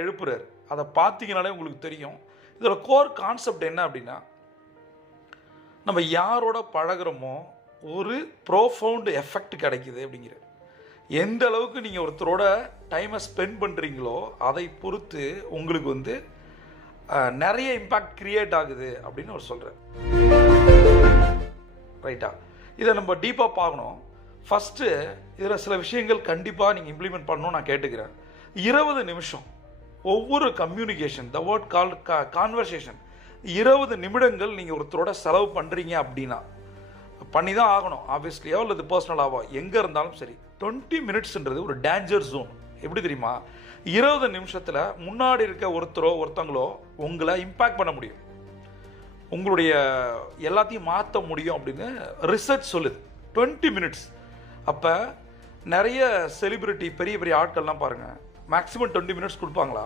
எழுப்புறாரு. அதை பார்த்தீங்கனாலே உங்களுக்கு தெரியும். இதோட கோர் கான்செப்ட் என்ன அப்படின்னா, நம்ம யாரோட பழகுறோமோ ஒரு ப்ரோஃபவுண்ட் எஃபெக்ட் கிடைக்குது அப்படிங்கிற. எந்த அளவுக்கு நீங்கள் ஒருத்தரோட டைமை ஸ்பெண்ட் பண்ணுறீங்களோ அதை பொறுத்து உங்களுக்கு வந்து நிறைய இம்பேக்ட் கிரியேட் ஆகுது அப்படின்னு அவர் சொல்கிறார். ரைட்டா? இதை நம்ம டீப்பாக பார்க்கணும். ஃபஸ்ட்டு இதில் சில விஷயங்கள் கண்டிப்பாக நீங்கள் இம்ப்ளிமெண்ட் பண்ணணும்னு நான் கேட்டுக்கிறேன். 20 நிமிஷம் ஒவ்வொரு communication, the word call conversation, 20 நிமிடங்கள் நீங்கள் ஒருத்தரோட செலவு பண்ணுறீங்க அப்படின்னா பண்ணி தான் ஆகணும். ஆப்வியஸ்லியோ அல்லது பர்சனலாவோ எங்கே இருந்தாலும் சரி. 20 மினிட்ஸ்ன்றது ஒரு டேஞ்சர் ஜோன். எப்படி தெரியுமா? 20 நிமிஷத்தில் முன்னாடி இருக்க ஒருத்தங்களோ உங்களை இம்பேக்ட் பண்ண முடியும், உங்களுடைய எல்லாத்தையும் மாற்ற முடியும் அப்படின்னு ரிசர்ச் சொல்லுது. 20 மினிட்ஸ். அப்போ நிறைய செலிபிரிட்டி பெரிய பெரிய ஆட்கள்லாம் பாருங்கள், மேக்ஸிமம் 20 மினிட்ஸ் கொடுப்பாங்களா?